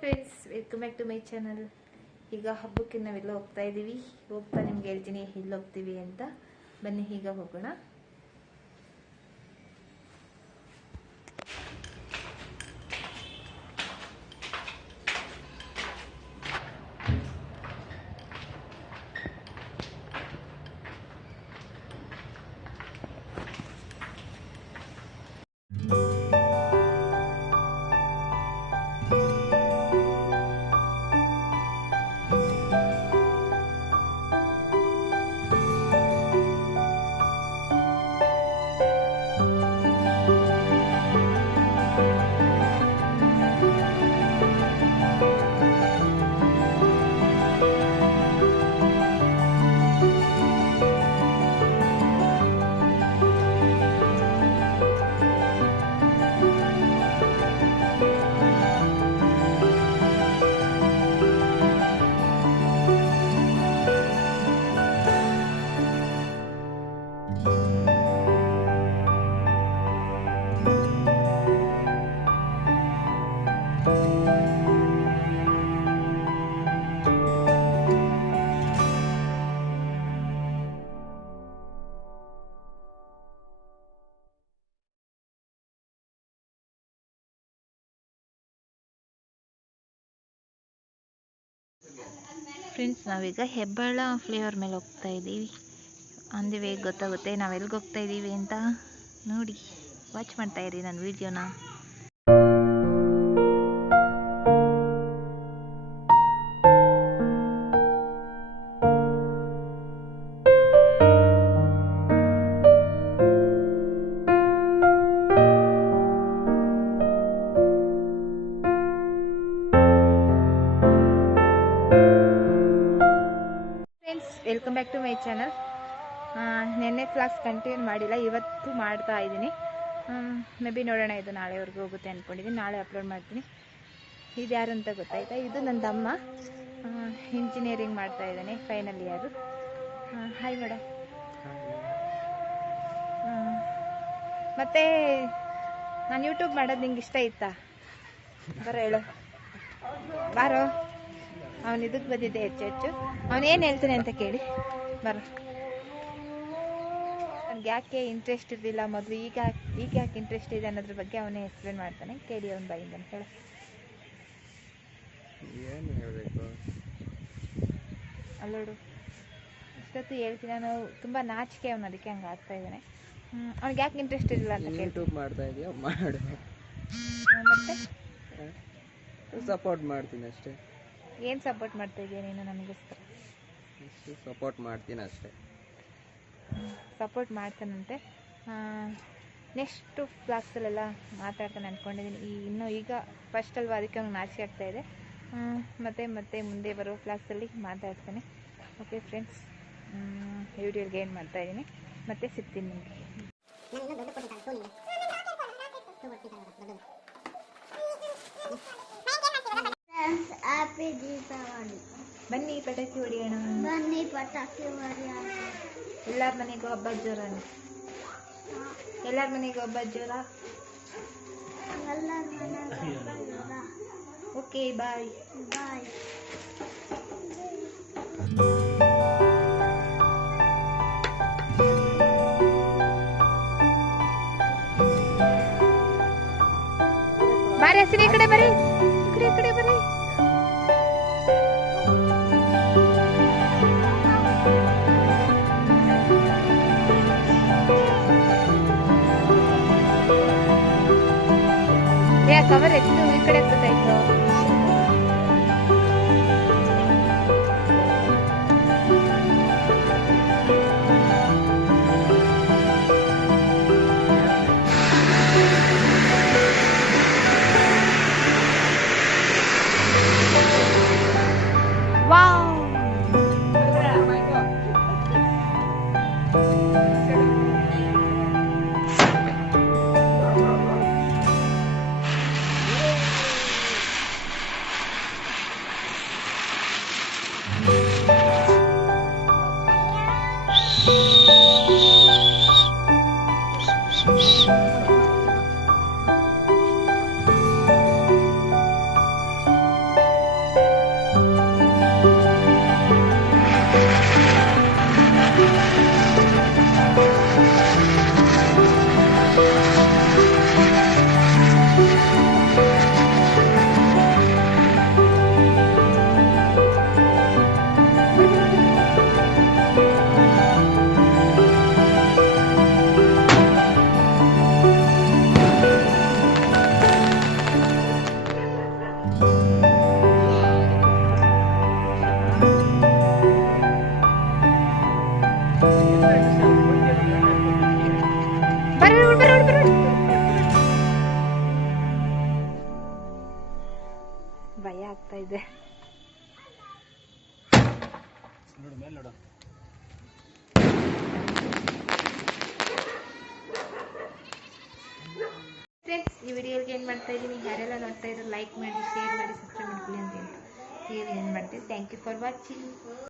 Friends, welcome back to my channel. ಈಗ ಹಬ್ಬಕ್ಕೆ ನಾವೆಲ್ಲ ಹೋಗ್ತಾ ಇದ್ದೀವಿ. ಹೋಗ್ತಾ ನಿಮ್ಗೆ ಹೇಳ್ತೀನಿ ಎಲ್ಲಿ ಹೋಗ್ತೀವಿ ಅಂತ. ಬನ್ನಿ ಈಗ ಹೋಗೋಣ. ಫ್ರೆಂಡ್ಸ್, ನಾವೀಗ ಹೆಬ್ಬಾಳ ಫ್ಲೇವರ್ ಮೇಲೆ ಹೋಗ್ತಾ ಇದ್ದೀವಿ. ಆನ್ ದಿ ವೇ ಗೊತ್ತಾಗುತ್ತೆ ನಾವು ಎಲ್ಲಿಗೆ ಹೋಗ್ತಾ ಇದ್ದೀವಿ ಅಂತ. ನೋಡಿ, ವಾಚ್ ಮಾಡ್ತಾ ಇರಿ ನನ್ನ ವಿಡಿಯೋನ. Welcome back to my channel. ನೆನ್ನೆ ಕ್ಲಾಸ್ ಕಂಟಿನ್ಯೂ ಮಾಡಿಲ್ಲ, ಇವತ್ತು ಮಾಡ್ತಾ ಇದ್ದೀನಿ. ಮೇ ಬಿ ನೋಡೋಣ, ಇದು ನಾಳೆವರೆಗೂ ಹೋಗುತ್ತೆ ಅಂದ್ಕೊಂಡಿದ್ದೀನಿ. ನಾಳೆ ಅಪ್ಲೋಡ್ ಮಾಡ್ತೀನಿ. ಇದು ಯಾರು ಅಂತ ಗೊತ್ತಾಯ್ತಾ? ಇದು ನನ್ನ ತಮ್ಮ, ಇಂಜಿನಿಯರಿಂಗ್ ಮಾಡ್ತಾ ಇದ್ದಾನೆ, ಫೈನಲ್ ಇಯರು. Hi madam. ಮತ್ತು ನಾನು ಯೂಟ್ಯೂಬ್ ಮಾಡೋದು ನಿಂಗೆ ಇಷ್ಟ ಇತ್ತಾ? ಬರೋ ಹೇಳು, ಬಾರೋ. ಅವನು ಇದಕ್ಕೆ ಬಂದಿದ್ದೆ ಹೆಚ್ಚು. ಅವನೇನು ಹೇಳ್ತಾನೆ ಅಂತ ಕೇಳಿ ಬರ. ನನಗೆ ಯಾಕೆ ಇಂಟ್ರೆಸ್ಟ್ ಇರಲಿಲ್ಲ ಮೊದಲು, ಈಗ ಯಾಕೆ ಇಂಟ್ರೆಸ್ಟ್ ಇದೆ ಅನ್ನೋದ್ರ ಬಗ್ಗೆ ಅವನೇ ಎಕ್ಸ್ಪ್ಲೇನ್ ಮಾಡ್ತಾನೆ. ಕೇಳಿ ಅವನ ಬಾಯಿಂದ ಹೇಳು. ಏನು ಹೇಳಬೇಕು? ಅಲ್ಲೋಡು, ಇಷ್ಟೊತ್ತು ಹೇಳ್ತೀನಿ ನಾನು. ತುಂಬ ನಾಚಿಕೆ ಅವನು, ಅದಕ್ಕೆ ಹಂಗೆ ಆಗ್ತಾ ಇದ್ದಾನೆ. ಅವ್ನಿಗೆ ಯಾಕೆ ಇಂಟ್ರೆಸ್ಟ್ ಇರಲಿಲ್ಲ ಅಂತ ಕೇಳಿ. ಯೂಟ್ಯೂಬ್ ಮಾಡ್ತಾ ಇದೆಯಾ? ಮಾಡು. ಮತ್ತೆ ಸಪೋರ್ಟ್ ಮಾಡ್ತೀನಿ ಅಷ್ಟೇ. ಏನು ಸಪೋರ್ಟ್ ಮಾಡ್ತಾ ಇದೀಯ ನೀನು ನನಗೋಸ್ಕರ? ಸಪೋರ್ಟ್ ಮಾಡ್ತೀನಿ ಅಷ್ಟೇ. ಸಪೋರ್ಟ್ ಮಾಡ್ತಾನಂತೆ. ನೆಕ್ಸ್ಟು ಕ್ಲಾಸಲ್ಲೆಲ್ಲ ಮಾತಾಡ್ತಾನೆ ಅಂದ್ಕೊಂಡಿದ್ದೀನಿ. ಇನ್ನೂ ಈಗ ಫಸ್ಟ್ ಅಲ್ವಾ, ಅದಕ್ಕೆ ಅವ್ನಿಗೆ ನಾಚಿಕೆ ಆಗ್ತಾ ಇದೆ. ಮತ್ತೆ ಮುಂದೆ ಬರೋ ಕ್ಲಾಸಲ್ಲಿ ಮಾತಾಡ್ತಾನೆ. ಓಕೆ ಫ್ರೆಂಡ್ಸ್, ವಿಡಿಯೋಗೆ ಏನು ಮಾಡ್ತಾಯಿದ್ದೀನಿ, ಮತ್ತೆ ಸಿಗ್ತೀನಿ ನಿಮಗೆ. ಹ್ಯಾಪಿ ದೀಪಾವಳಿ. ಬನ್ನಿ ಪಟಾಕಿ ಹೊಡಿಯೋಣ. ಬನ್ನಿ ಪಟಾಕಿ ಹೊಡಿಯೋಣ. ಎಲ್ಲರ ಮನೆಗೂ ಹಬ್ಬದ ಜೋರ. ಎಲ್ಲರ ಮನೆಗೂ ಹಬ್ಬದ ಜೋರ. ಎಲ್ಲರ ಮನೆಗೂ ಹಬ್ಬದ ಜೋರ. ಓಕೆ, ಬಾಯ್ ಬಾಯ್. ಬಾರಿ ಹಸಿರು, ಈ ಕಡೆ ಬರ್ರಿ, ಈ ಕಡೆ ಬರ್ರಿ. ಕವರ್ ಎಷ್ಟು ಈ ಕಡೆ ಗೊತ್ತಾಯ್ತು. ಭಯ ಆಗ್ತಾ ಇದೆ. ಫ್ರೆಂಡ್ಸ್, ಈ ವಿಡಿಯೋಗೆ ಏನು ಮಾಡ್ತಾ ಇದ್ದೀನಿ, ಯಾರೆಲ್ಲ ನೋಡ್ತಾ ಇದ್ರು ಲೈಕ್ ಮಾಡಿ, ಶೇರ್ ಮಾಡಿ, ಸಬ್ಸ್ಕ್ರೈಬ್ ಮಾಡ್ಕೊಳ್ಳಿ ಅಂತ ಏನು ಮಾಡ್ತೀನಿ. Thank you for watching.